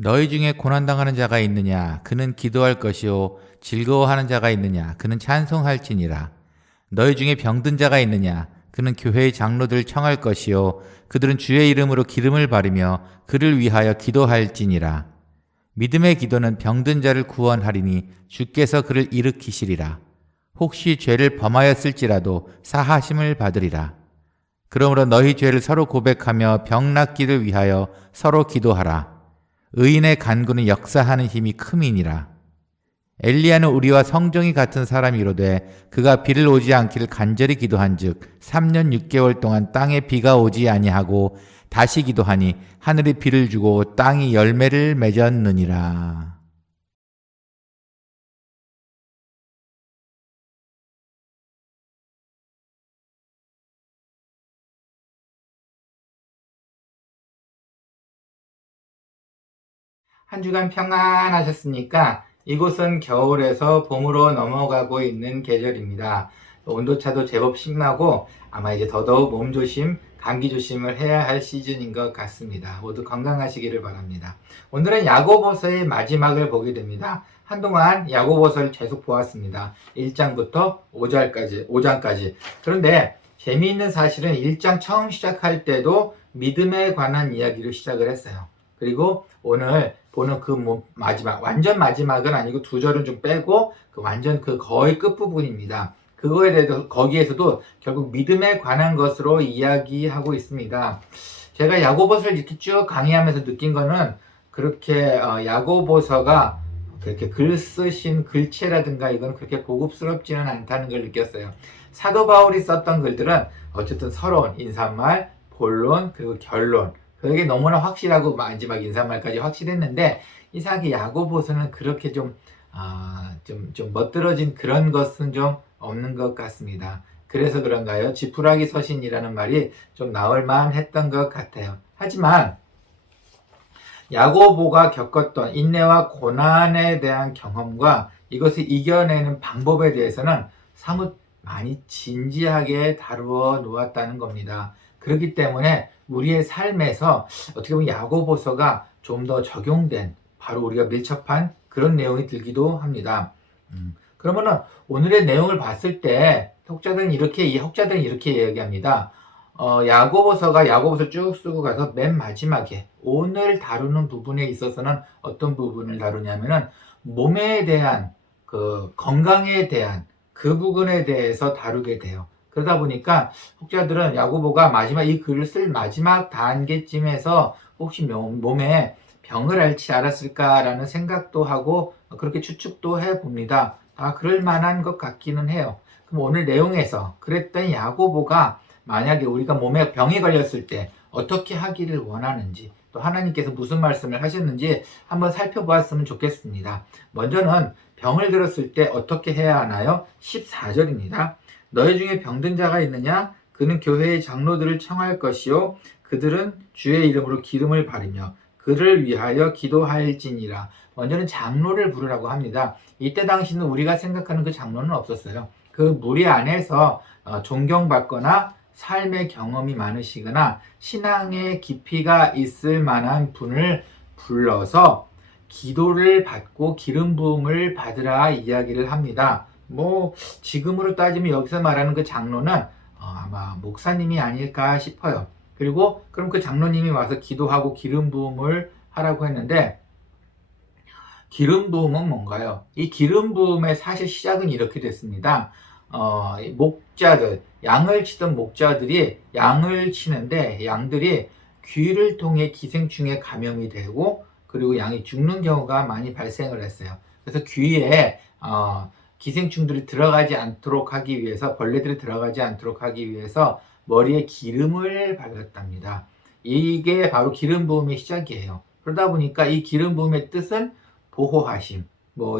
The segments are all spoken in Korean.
너희 중에 고난당하는 자가 있느냐? 그는 기도할 것이요. 즐거워하는 자가 있느냐? 그는 찬송할지니라. 너희 중에 병든 자가 있느냐? 그는 교회의 장로들 청할 것이요. 그들은 주의 이름으로 기름을 바르며 그를 위하여 기도할지니라. 믿음의 기도는 병든 자를 구원하리니 주께서 그를 일으키시리라. 혹시 죄를 범하였을지라도 사하심을 받으리라. 그러므로 너희 죄를 서로 고백하며 병 낫기를 위하여 서로 기도하라. 의인의 간구는 역사하는 힘이 큼이니라. 엘리야는 우리와 성정이 같은 사람이로되 그가 비를 오지 않기를 간절히 기도한즉 3년 6개월 동안 땅에 비가 오지 아니하고 다시 기도하니 하늘이 비를 주고 땅이 열매를 맺었느니라. 한 주간 평안하셨습니까? 이곳은 겨울에서 봄으로 넘어가고 있는 계절입니다. 온도차도 제법 심하고 아마 이제 더더욱 몸조심, 감기 조심을 해야 할 시즌인 것 같습니다. 모두 건강하시기를 바랍니다. 오늘은 야고보서의 마지막을 보게 됩니다. 한동안 야고보서를 계속 보았습니다. 1장부터 5장까지. 그런데 재미있는 사실은 1장 처음 시작할 때도 믿음에 관한 이야기로 시작을 했어요. 그리고 오늘 보는 그 마지막, 완전 마지막은 아니고 두 절은 좀 빼고 완전 거의 끝부분입니다. 그거에 대해서 거기에서도 결국 믿음에 관한 것으로 이야기하고 있습니다. 제가 야고보서를 이렇게 쭉 강의하면서 느낀 거는 그렇게 야고보서가 그렇게 글 쓰신 글체라든가 이건 그렇게 고급스럽지는 않다는 걸 느꼈어요. 사도 바울이 썼던 글들은 어쨌든 서론, 인사말, 본론, 그리고 결론, 그게 너무나 확실하고 마지막 인사말까지 확실했는데 이상하게 야고보서는 그렇게 좀 멋들어진 그런 것은 좀 없는 것 같습니다. 그래서 그런가요? 지푸라기 서신이라는 말이 좀 나올만 했던 것 같아요. 하지만 야고보가 겪었던 인내와 고난에 대한 경험과 이것을 이겨내는 방법에 대해서는 사뭇 많이 진지하게 다루어 놓았다는 겁니다. 그렇기 때문에 우리의 삶에서 어떻게 보면 야고보서가 좀 더 적용된 바로 우리가 밀접한 그런 내용이 들기도 합니다. 그러면은 오늘의 내용을 봤을 때 혹자들은 이렇게 이야기합니다. 야고보서 쭉 쓰고 가서 맨 마지막에 오늘 다루는 부분에 있어서는 어떤 부분을 다루냐면은 몸에 대한 건강에 대한 그 부분에 대해서 다루게 돼요. 그러다 보니까 혹자들은 야고보가 이 글을 쓸 마지막 단계쯤에서 혹시 몸에 병을 앓지 않았을까라는 생각도 하고 그렇게 추측도 해봅니다. 그럴 만한 것 같기는 해요. 그럼 오늘 내용에서 그랬던 야고보가 만약에 우리가 몸에 병이 걸렸을 때 어떻게 하기를 원하는지 또 하나님께서 무슨 말씀을 하셨는지 한번 살펴보았으면 좋겠습니다. 먼저는 병을 들었을 때 어떻게 해야 하나요? 14절입니다. 너희 중에 병든 자가 있느냐? 그는 교회의 장로들을 청할 것이요 그들은 주의 이름으로 기름을 바르며 그를 위하여 기도할지니라. 먼저는 장로를 부르라고 합니다. 이때 당시는 우리가 생각하는 그 장로는 없었어요. 그 무리 안에서 존경받거나 삶의 경험이 많으시거나 신앙의 깊이가 있을 만한 분을 불러서 기도를 받고 기름 부음을 받으라 이야기를 합니다. 지금으로 따지면 여기서 말하는 그 장로는 아마 목사님이 아닐까 싶어요. 그리고 그럼 그 장로님이 와서 기도하고 기름 부음을 하라고 했는데 기름 부음은 뭔가요? 이 기름 부음의 사실 시작은 이렇게 됐습니다. 목자들, 양을 치던 목자들이 양을 치는데 양들이 귀를 통해 기생충에 감염이 되고 그리고 양이 죽는 경우가 많이 발생을 했어요. 그래서 귀에 기생충들이 들어가지 않도록 하기 위해서, 벌레들이 들어가지 않도록 하기 위해서 머리에 기름을 발랐답니다. 이게 바로 기름 부음의 시작이에요. 그러다 보니까 이 기름 부음의 뜻은 보호하심,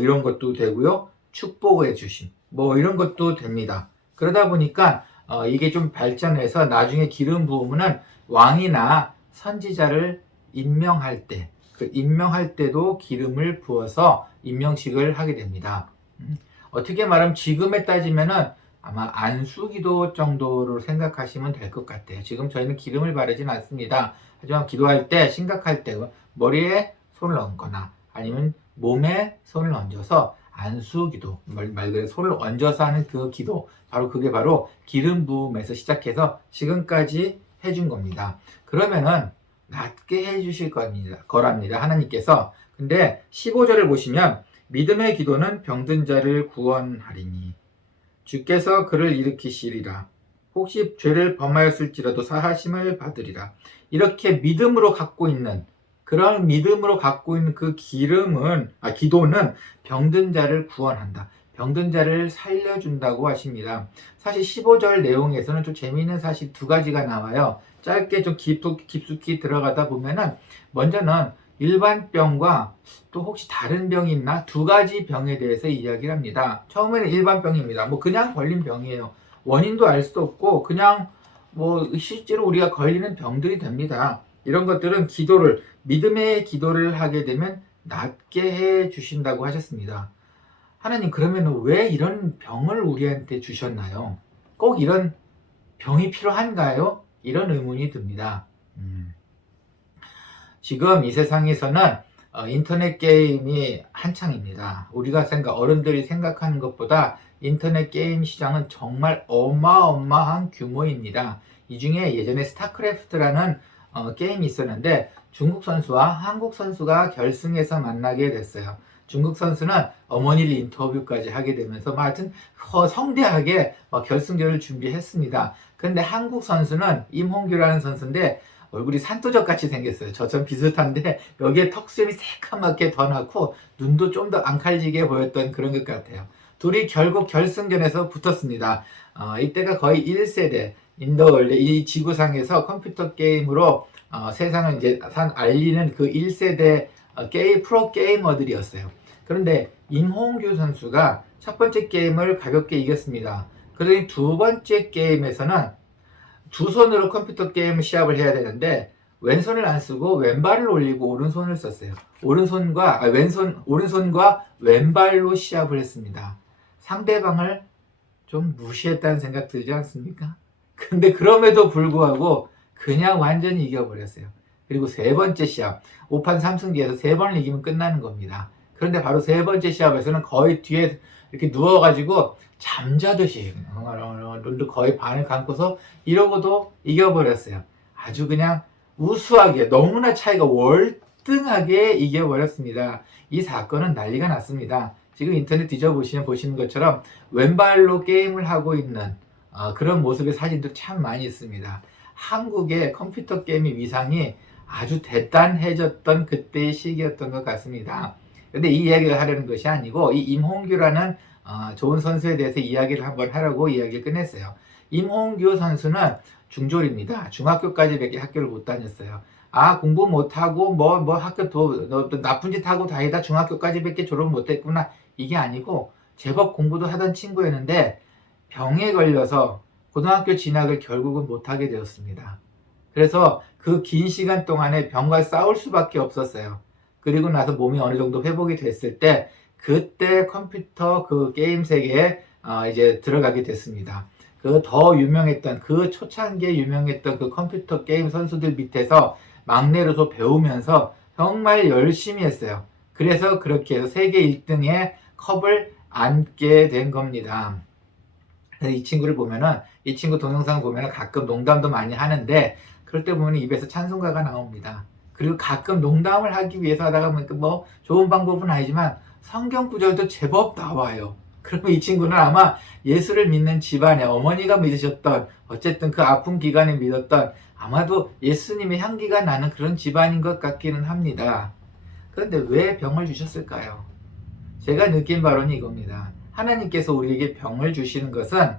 이런 것도 되고요. 축복해 주심, 이런 것도 됩니다. 그러다 보니까 이게 좀 발전해서 나중에 기름 부음은 왕이나 선지자를 임명할 때, 임명할 때도 기름을 부어서 임명식을 하게 됩니다. 어떻게 말하면 지금에 따지면은 아마 안수기도 정도로 생각하시면 될 것 같아요. 지금 저희는 기름을 바르진 않습니다. 하지만 기도할 때, 심각할 때 머리에 손을 얹거나 아니면 몸에 손을 얹어서 안수기도, 말 그대로 손을 얹어서 하는 그 기도, 그게 바로 기름 부음에서 시작해서 지금까지 해준 겁니다. 그러면은 낫게 해주실 거랍니다. 하나님께서. 근데 15절을 보시면 믿음의 기도는 병든 자를 구원하리니 주께서 그를 일으키시리라. 혹시 죄를 범하였을지라도 사하심을 받으리라. 이렇게 믿음으로 갖고 있는, 그런 믿음으로 갖고 있는 그 기도는 병든 자를 구원한다. 병든 자를 살려준다고 하십니다. 사실 15절 내용에서는 좀 재미있는 사실 두 가지가 나와요. 짧게 좀 깊숙이 들어가다 보면은, 먼저는 일반 병과 또 혹시 다른 병이 있나? 두 가지 병에 대해서 이야기를 합니다. 처음에는 일반 병입니다. 뭐 그냥 걸린 병이에요. 원인도 알 수 없고 그냥 뭐 실제로 우리가 걸리는 병들이 됩니다. 이런 것들은 믿음의 기도를 하게 되면 낫게 해 주신다고 하셨습니다. 하나님, 그러면 왜 이런 병을 우리한테 주셨나요? 꼭 이런 병이 필요한가요? 이런 의문이 듭니다. 지금 이 세상에서는 인터넷 게임이 한창입니다. 어른들이 생각하는 것보다 인터넷 게임 시장은 정말 어마어마한 규모입니다. 이 중에 예전에 스타크래프트라는 게임이 있었는데 중국 선수와 한국 선수가 결승에서 만나게 됐어요. 중국 선수는 어머니를 인터뷰까지 하게 되면서 하여튼 성대하게 결승전을 준비했습니다. 그런데 한국 선수는 임홍규라는 선수인데 얼굴이 산도적 같이 생겼어요. 저처럼 비슷한데 여기에 턱수염이 새까맣게 더 나고 눈도 좀 더 앙칼지게 보였던 그런 것 같아요. 둘이 결국 결승전에서 붙었습니다. 이때가 거의 1세대 원래 이 지구상에서 컴퓨터 게임으로 세상을 이제 알리는 그 1세대 프로 게이머들이었어요. 그런데 임홍규 선수가 첫 번째 게임을 가볍게 이겼습니다. 그러더니 두 번째 게임에서는 두 손으로 컴퓨터 게임을 시합을 해야 되는데 왼손을 안 쓰고 왼발을 올리고 오른손을 썼어요. 오른손과 왼발로 시합을 했습니다. 상대방을 좀 무시했다는 생각 들지 않습니까? 근데 그럼에도 불구하고 그냥 완전히 이겨버렸어요. 그리고 세 번째 시합, 5판 3승기에서 세 번을 이기면 끝나는 겁니다. 그런데 바로 세 번째 시합에서는 거의 뒤에 이렇게 누워가지고 잠자듯이 눈도 거의 반을 감고서 이러고도 이겨버렸어요. 아주 그냥 우수하게, 너무나 차이가 월등하게 이겨버렸습니다. 이 사건은 난리가 났습니다. 지금 인터넷 뒤져보시면 보시는 것처럼 왼발로 게임을 하고 있는 그런 모습의 사진도 참 많이 있습니다. 한국의 컴퓨터 게임의 위상이 아주 대단해졌던 그때의 시기였던 것 같습니다. 근데 이 이야기를 하려는 것이 아니고 이 임홍규라는 좋은 선수에 대해서 이야기를 한번 하려고 이야기를 끝냈어요. 임홍규 선수는 중졸입니다. 중학교까지밖에 학교를 못 다녔어요. 공부 못하고 학교 나쁜 짓 하고 다니다 중학교까지밖에 졸업 못했구나, 이게 아니고 제법 공부도 하던 친구였는데 병에 걸려서 고등학교 진학을 결국은 못하게 되었습니다. 그래서 그 긴 시간 동안에 병과 싸울 수밖에 없었어요. 그리고 나서 몸이 어느 정도 회복이 됐을 때 그때 컴퓨터 그 게임 세계에 이제 들어가게 됐습니다. 그 더 유명했던, 그 초창기에 유명했던 그 컴퓨터 게임 선수들 밑에서 막내로서 배우면서 정말 열심히 했어요. 그래서 그렇게 해서 세계 1등의 컵을 안게 된 겁니다. 이 친구를 보면은, 이 친구 동영상을 보면은 가끔 농담도 많이 하는데 그럴 때 보면 입에서 찬송가가 나옵니다. 그리고 가끔 농담을 하기 위해서 하다가 보니까 뭐 좋은 방법은 아니지만 성경 구절도 제법 나와요. 그러면 이 친구는 아마 예수를 믿는 집안에 어머니가 믿으셨던, 어쨌든 그 아픈 기간에 믿었던, 아마도 예수님의 향기가 나는 그런 집안인 것 같기는 합니다. 그런데 왜 병을 주셨을까요? 제가 느낀 바로는 이겁니다. 하나님께서 우리에게 병을 주시는 것은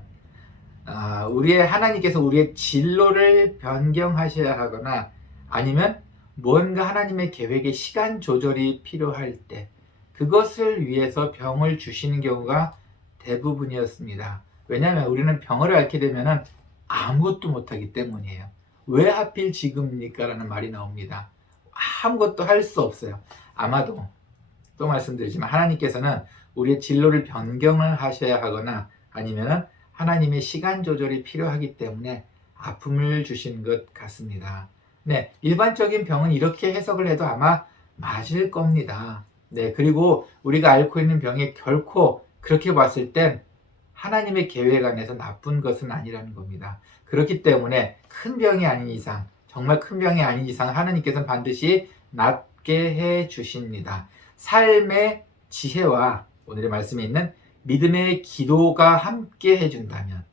하나님께서 우리의 진로를 변경하셔야 하거나 아니면 무언가 하나님의 계획에 시간 조절이 필요할 때 그것을 위해서 병을 주시는 경우가 대부분이었습니다. 왜냐하면 우리는 병을 앓게 되면 아무것도 못하기 때문이에요. 왜 하필 지금입니까? 라는 말이 나옵니다. 아무것도 할 수 없어요. 아마도 또 말씀드리지만 하나님께서는 우리의 진로를 변경을 하셔야 하거나 아니면 하나님의 시간 조절이 필요하기 때문에 아픔을 주신 것 같습니다. 네, 일반적인 병은 이렇게 해석을 해도 아마 맞을 겁니다. 네, 그리고 우리가 앓고 있는 병이 결코 그렇게 봤을 땐 하나님의 계획 안에서 나쁜 것은 아니라는 겁니다. 그렇기 때문에 큰 병이 아닌 이상, 정말 큰 병이 아닌 이상 하나님께서는 반드시 낫게 해 주십니다. 삶의 지혜와 오늘의 말씀에 있는 믿음의 기도가 함께 해준다면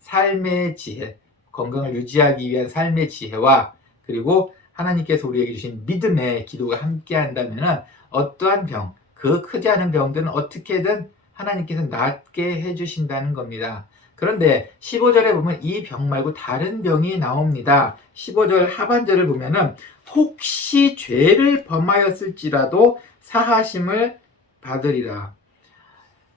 삶의 지혜, 건강을 유지하기 위한 삶의 지혜와 그리고 하나님께서 우리에게 주신 믿음의 기도가 함께 한다면 어떠한 병, 그 크지 않은 병들은 어떻게든 하나님께서 낫게 해주신다는 겁니다. 그런데 15절에 보면 이 병 말고 다른 병이 나옵니다. 15절 하반절을 보면은 혹시 죄를 범하였을지라도 사하심을 받으리라.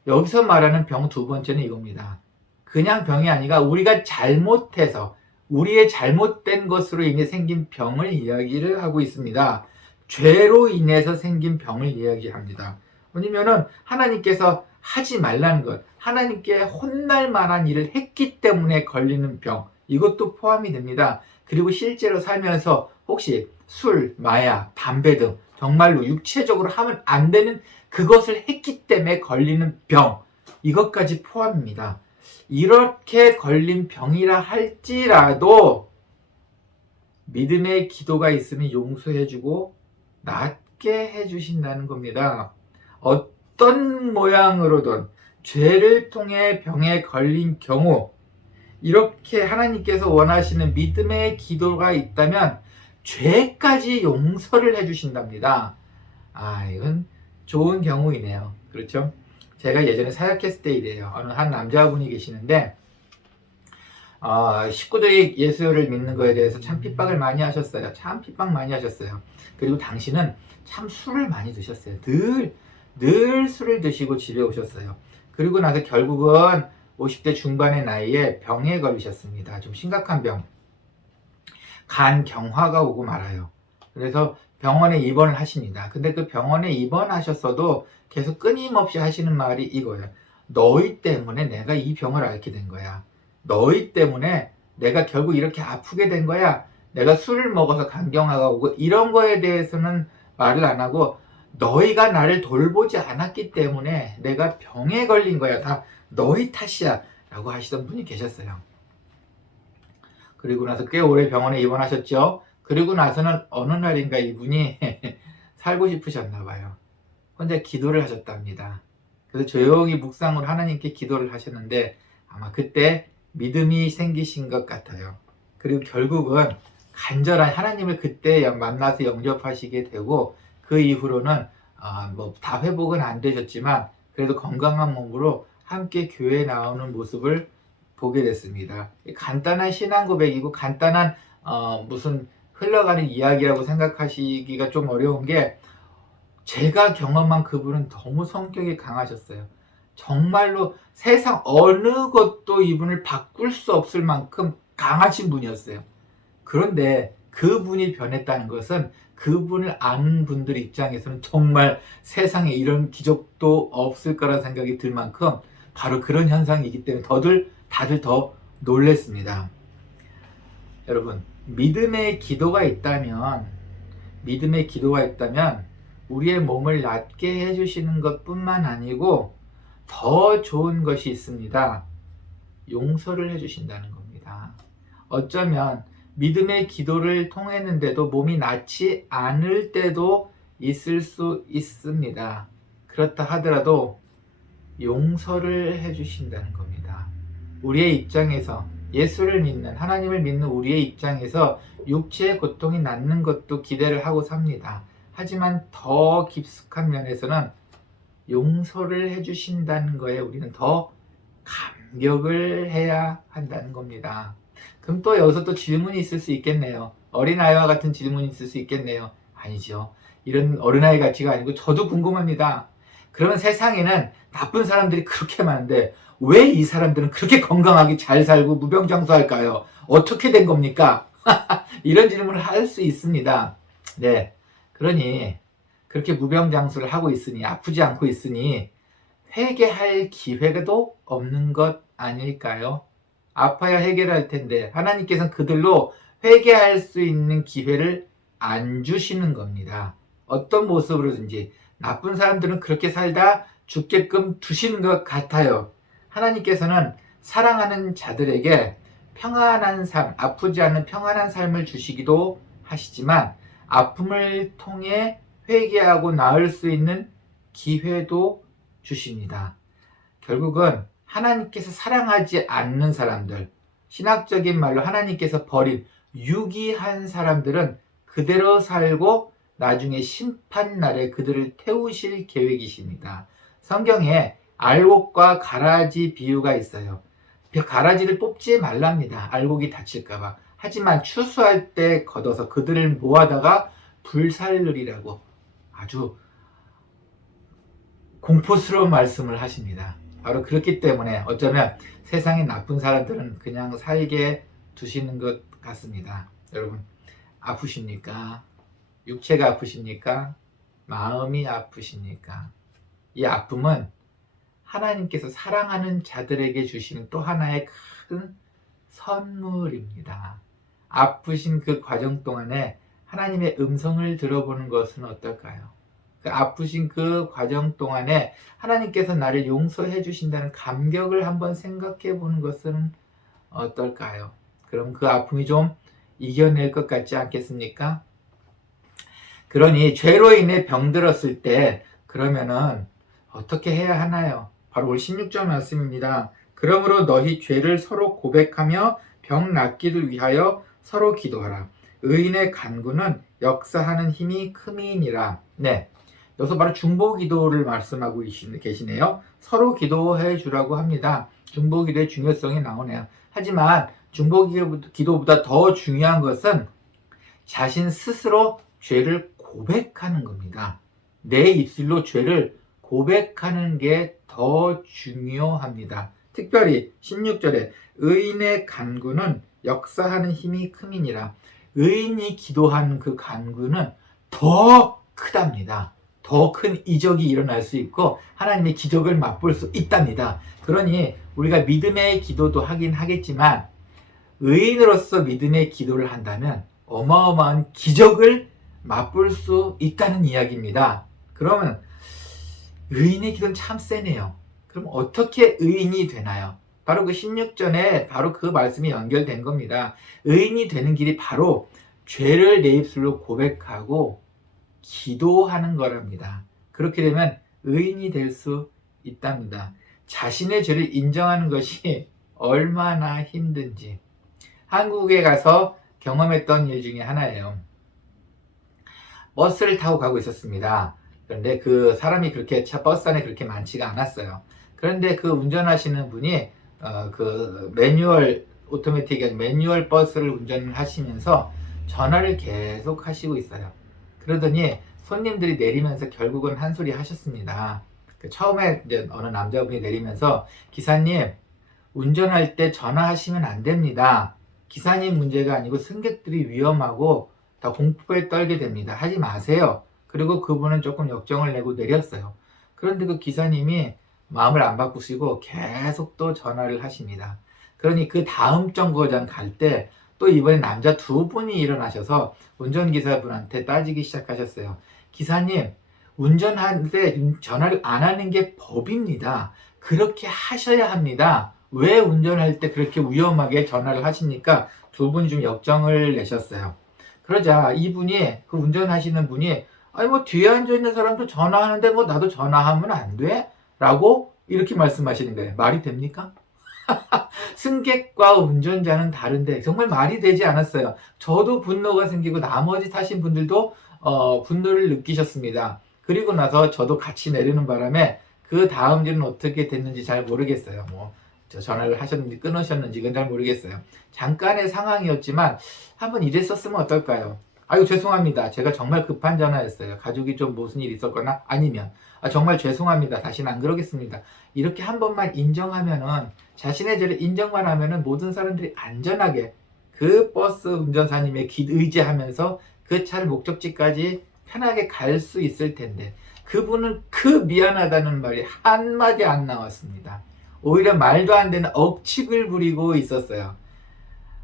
여기서 말하는 병 두 번째는 이겁니다. 그냥 병이 아니라 우리가 잘못해서 우리의 잘못된 것으로 인해 생긴 병을 이야기를 하고 있습니다. 죄로 인해서 생긴 병을 이야기합니다. 왜냐면은 하나님께서 하지 말라는 것, 하나님께 혼날 만한 일을 했기 때문에 걸리는 병, 이것도 포함이 됩니다. 그리고 실제로 살면서 혹시 술, 마약, 담배 등 정말로 육체적으로 하면 안 되는 그것을 했기 때문에 걸리는 병, 이것까지 포함입니다. 이렇게 걸린 병이라 할지라도 믿음의 기도가 있으면 용서해주고 낫게 해주신다는 겁니다. 어떤 모양으로든 죄를 통해 병에 걸린 경우 이렇게 하나님께서 원하시는 믿음의 기도가 있다면 죄까지 용서를 해주신답니다. 이건 좋은 경우이네요. 그렇죠? 제가 예전에 사역했을 때 일이에요. 어느 한 남자분이 계시는데 식구들이 예수를 믿는 거에 대해서 참 핍박을 많이 하셨어요. 참 핍박 많이 하셨어요. 그리고 당신은 참 술을 많이 드셨어요. 늘 술을 드시고 집에 오셨어요. 그리고 나서 결국은 50대 중반의 나이에 병에 걸리셨습니다. 좀 심각한 병. 간경화가 오고 말아요. 그래서 병원에 입원을 하십니다. 근데 그 병원에 입원하셨어도 계속 끊임없이 하시는 말이 이거예요. 너희 때문에 내가 이 병을 앓게 된 거야. 너희 때문에 내가 결국 이렇게 아프게 된 거야. 내가 술을 먹어서 간경화가 오고 이런 거에 대해서는 말을 안 하고 너희가 나를 돌보지 않았기 때문에 내가 병에 걸린 거야. 다 너희 탓이야. 라고 하시던 분이 계셨어요. 그리고 나서 꽤 오래 병원에 입원하셨죠. 그리고 나서는 어느 날인가 이분이 살고 싶으셨나 봐요. 혼자 기도를 하셨답니다. 그래서 조용히 묵상으로 하나님께 기도를 하셨는데 아마 그때 믿음이 생기신 것 같아요. 그리고 결국은 간절한 하나님을 그때 만나서 영접하시게 되고 그 이후로는 뭐 다 회복은 안 되셨지만 그래도 건강한 몸으로 함께 교회에 나오는 모습을 보게 됐습니다. 간단한 신앙 고백이고 간단한 무슨 흘러가는 이야기라고 생각하시기가 좀 어려운 게 제가 경험한 그분은 너무 성격이 강하셨어요. 정말로 세상 어느 것도 이분을 바꿀 수 없을 만큼 강하신 분이었어요. 그런데 그분이 변했다는 것은 그분을 아는 분들 입장에서는 정말 세상에 이런 기적도 없을 거라는 생각이 들 만큼 바로 그런 현상이기 때문에 다들 더 놀랬습니다. 여러분, 믿음의 기도가 있다면 우리의 몸을 낫게 해주시는 것뿐만 아니고 더 좋은 것이 있습니다. 용서를 해주신다는 겁니다. 어쩌면 믿음의 기도를 통했는데도 몸이 낫지 않을 때도 있을 수 있습니다. 그렇다 하더라도 용서를 해주신다는 겁니다. 우리의 입장에서 예수를 믿는 하나님을 믿는 우리의 입장에서 육체의 고통이 낫는 것도 기대를 하고 삽니다. 하지만 더 깊숙한 면에서는 용서를 해주신다는 거에 우리는 더 감격을 해야 한다는 겁니다. 그럼 또 여기서 또 질문이 있을 수 있겠네요. 어린아이와 같은 질문이 있을 수 있겠네요. 아니죠. 이런 어린아이 가치가 아니고 저도 궁금합니다. 그러면 세상에는 나쁜 사람들이 그렇게 많은데 왜 이 사람들은 그렇게 건강하게 잘 살고 무병장수할까요? 어떻게 된 겁니까? 이런 질문을 할 수 있습니다. 네. 그러니 그렇게 무병장수를 하고 있으니 아프지 않고 있으니 회개할 기회도 없는 것 아닐까요? 아파야 해결할 텐데 하나님께서는 그들로 회개할 수 있는 기회를 안 주시는 겁니다. 어떤 모습으로든지 나쁜 사람들은 그렇게 살다 죽게끔 두시는 것 같아요. 하나님께서는 사랑하는 자들에게 평안한 삶, 아프지 않은 평안한 삶을 주시기도 하시지만 아픔을 통해 회개하고 나을 수 있는 기회도 주십니다. 결국은 하나님께서 사랑하지 않는 사람들, 신학적인 말로 하나님께서 버린 유기한 사람들은 그대로 살고 나중에 심판날에 그들을 태우실 계획이십니다. 성경에 알곡과 가라지 비유가 있어요. 가라지를 뽑지 말랍니다. 알곡이 다칠까봐. 하지만 추수할 때 걷어서 그들을 모아다가 불살르리라고 아주 공포스러운 말씀을 하십니다. 바로 그렇기 때문에 어쩌면 세상의 나쁜 사람들은 그냥 살게 두시는 것 같습니다. 여러분, 아프십니까? 육체가 아프십니까? 마음이 아프십니까? 이 아픔은 하나님께서 사랑하는 자들에게 주시는 또 하나의 큰 선물입니다. 아프신 그 과정 동안에 하나님의 음성을 들어보는 것은 어떨까요? 그 아프신 그 과정 동안에 하나님께서 나를 용서해 주신다는 감격을 한번 생각해 보는 것은 어떨까요? 그럼 그 아픔이 좀 이겨낼 것 같지 않겠습니까? 그러니 죄로 인해 병들었을 때 그러면은 어떻게 해야 하나요? 바로 오늘 16절 말씀입니다. 그러므로 너희 죄를 서로 고백하며 병 낫기를 위하여 서로 기도하라. 의인의 간구는 역사하는 힘이 크미니라. 네. 여기서 바로 중보기도를 말씀하고 계시네요. 서로 기도해 주라고 합니다. 중보기도의 중요성이 나오네요. 하지만 중보기도보다 더 중요한 것은 자신 스스로 죄를 고백하는 겁니다. 내 입술로 죄를 고백하는 게 더 중요합니다. 특별히 16절에 의인의 간구는 역사하는 힘이 크미니라. 의인이 기도하는 그 간구는 더 크답니다. 더 큰 이적이 일어날 수 있고 하나님의 기적을 맛볼 수 있답니다. 그러니 우리가 믿음의 기도도 하긴 하겠지만 의인으로서 믿음의 기도를 한다면 어마어마한 기적을 맛볼 수 있다는 이야기입니다. 그러면 의인의 기도는 참 세네요. 그럼 어떻게 의인이 되나요? 바로 그 16절에 바로 그 말씀이 연결된 겁니다. 의인이 되는 길이 바로 죄를 내 입술로 고백하고 기도하는 거랍니다. 그렇게 되면 의인이 될 수 있답니다. 자신의 죄를 인정하는 것이 얼마나 힘든지 한국에 가서 경험했던 일 중에 하나예요. 버스를 타고 가고 있었습니다. 그런데 그 사람이 그렇게 버스 안에 그렇게 많지가 않았어요. 그런데 그 운전하시는 분이 그 매뉴얼 오토매틱 매뉴얼 버스를 운전하시면서 전화를 계속 하시고 있어요. 그러더니 손님들이 내리면서 결국은 한 소리 하셨습니다. 처음에 이제 어느 남자분이 내리면서 기사님 운전할 때 전화하시면 안 됩니다. 기사님 문제가 아니고 승객들이 위험하고 다 공포에 떨게 됩니다. 하지 마세요. 그리고 그분은 조금 역정을 내고 내렸어요. 그런데 그 기사님이 마음을 안 바꾸시고 계속 또 전화를 하십니다. 그러니 그 다음 정거장 갈 때 또 이번에 남자 두 분이 일어나셔서 운전기사분한테 따지기 시작하셨어요. 기사님, 운전할 때 전화를 안 하는 게 법입니다. 그렇게 하셔야 합니다. 왜 운전할 때 그렇게 위험하게 전화를 하십니까? 두 분이 좀 역정을 내셨어요. 그러자 이분이, 그 운전하시는 분이, 아니 뭐 뒤에 앉아있는 사람도 전화하는데 뭐 나도 전화하면 안 돼? 라고 이렇게 말씀하시는 거예요. 말이 됩니까? 승객과 운전자는 다른데 정말 말이 되지 않았어요. 저도 분노가 생기고 나머지 타신 분들도 분노를 느끼셨습니다. 그리고 나서 저도 같이 내리는 바람에 그 다음 일은 어떻게 됐는지 잘 모르겠어요. 뭐 전화를 하셨는지 끊으셨는지 그건 잘 모르겠어요. 잠깐의 상황이었지만 한번 이랬었으면 어떨까요? 아유 죄송합니다. 제가 정말 급한 전화였어요. 가족이 좀 무슨 일이 있었거나 아니면 정말 죄송합니다. 다시는 안 그러겠습니다. 이렇게 한 번만 인정하면은 자신의 죄를 인정만 하면은 모든 사람들이 안전하게 그 버스 운전사님의 의지하면서 그 차를 목적지까지 편하게 갈 수 있을 텐데 그분은 그 미안하다는 말이 한마디 안 나왔습니다. 오히려 말도 안 되는 억측을 부리고 있었어요.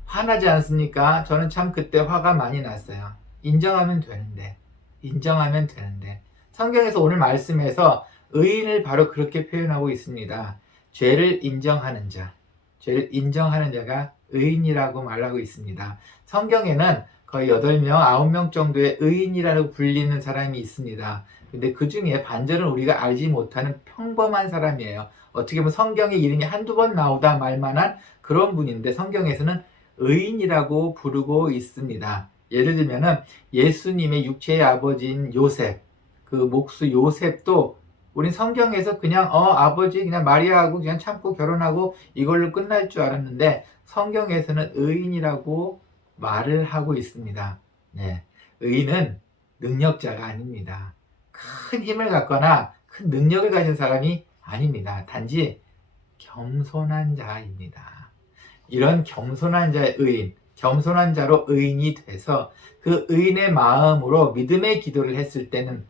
화나지 않습니까? 저는 참 그때 화가 많이 났어요. 인정하면 되는데 인정하면 되는데, 성경에서 오늘 말씀에서 의인을 바로 그렇게 표현하고 있습니다. 죄를 인정하는 자, 죄를 인정하는 자가 의인이라고 말하고 있습니다. 성경에는 거의 8명, 9명 정도의 의인이라고 불리는 사람이 있습니다. 근데 그 중에 반절은 우리가 알지 못하는 평범한 사람이에요. 어떻게 보면 성경에 이름이 한두 번 나오다 말만한 그런 분인데, 성경에서는 의인이라고 부르고 있습니다. 예를 들면은 예수님의 육체의 아버지인 요셉, 그 목수 요셉도 우린 성경에서 그냥 아버지 그냥 마리아하고 그냥 참고 결혼하고 이걸로 끝날 줄 알았는데, 성경에서는 의인이라고 말을 하고 있습니다. 네, 의인은 능력자가 아닙니다. 큰 힘을 갖거나 큰 능력을 가진 사람이 아닙니다. 단지 겸손한 자입니다. 이런 겸손한 자의 의인, 겸손한 자로 의인이 돼서 그 의인의 마음으로 믿음의 기도를 했을 때는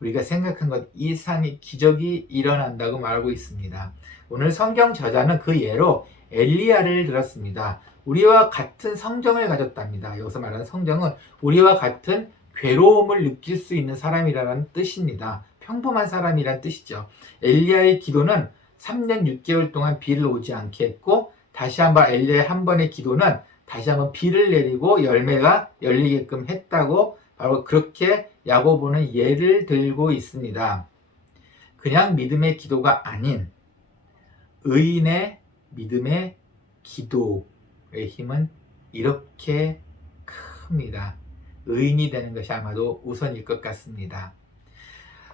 우리가 생각한 것 이상의 기적이 일어난다고 말하고 있습니다. 오늘 성경 저자는 그 예로 엘리야를 들었습니다. 우리와 같은 성정을 가졌답니다. 여기서 말하는 성정은 우리와 같은 괴로움을 느낄 수 있는 사람이라는 뜻입니다. 평범한 사람이란 뜻이죠. 엘리야의 기도는 3년 6개월 동안 비를 오지 않게 했고, 다시 한번 엘리야의 한 번의 기도는 다시 한번 비를 내리고 열매가 열리게끔 했다고 바로 그렇게 야고보는 예를 들고 있습니다. 그냥 믿음의 기도가 아닌 의인의 믿음의 기도의 힘은 이렇게 큽니다. 의인이 되는 것이 아마도 우선일 것 같습니다.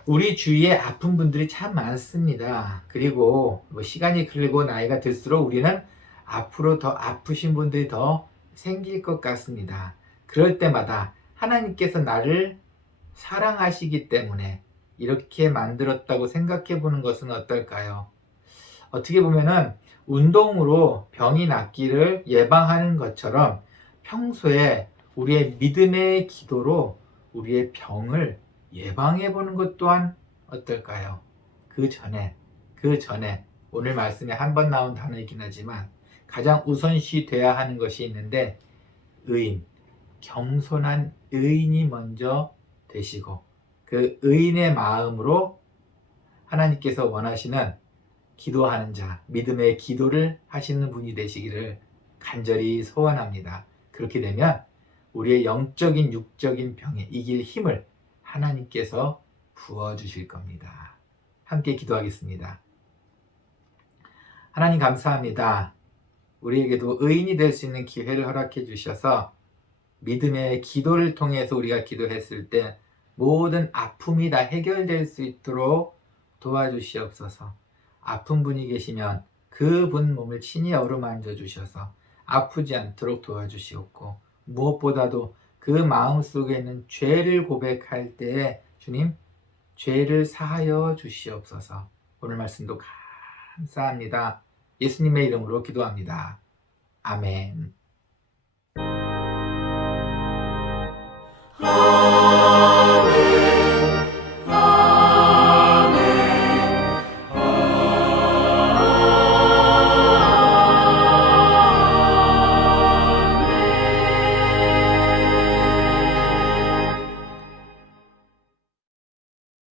우리 주위에 아픈 분들이 참 많습니다. 그리고 시간이 흐르고 나이가 들수록 우리는 앞으로 더 아프신 분들이 더 생길 것 같습니다. 그럴 때마다 하나님께서 나를 사랑하시기 때문에 이렇게 만들었다고 생각해 보는 것은 어떨까요? 어떻게 보면은 운동으로 병이 낫기를 예방하는 것처럼 평소에 우리의 믿음의 기도로 우리의 병을 예방해 보는 것 또한 어떨까요? 그 전에 오늘 말씀에 한 번 나온 단어이긴 하지만 가장 우선시 돼야 하는 것이 있는데, 의인, 겸손한 의인이 먼저 되시고 그 의인의 마음으로 하나님께서 원하시는 기도하는 자, 믿음의 기도를 하시는 분이 되시기를 간절히 소원합니다. 그렇게 되면 우리의 영적인 육적인 병에 이길 힘을 하나님께서 부어주실 겁니다. 함께 기도하겠습니다. 하나님 감사합니다. 우리에게도 의인이 될 수 있는 기회를 허락해 주셔서 믿음의 기도를 통해서 우리가 기도했을 때 모든 아픔이 다 해결될 수 있도록 도와주시옵소서. 아픈 분이 계시면 그분 몸을 친히 어루만져 주셔서 아프지 않도록 도와주시옵고, 무엇보다도 그 마음속에 있는 죄를 고백할 때에 주님, 죄를 사하여 주시옵소서. 오늘 말씀도 감사합니다. 예수님의 이름으로 기도합니다. 아멘.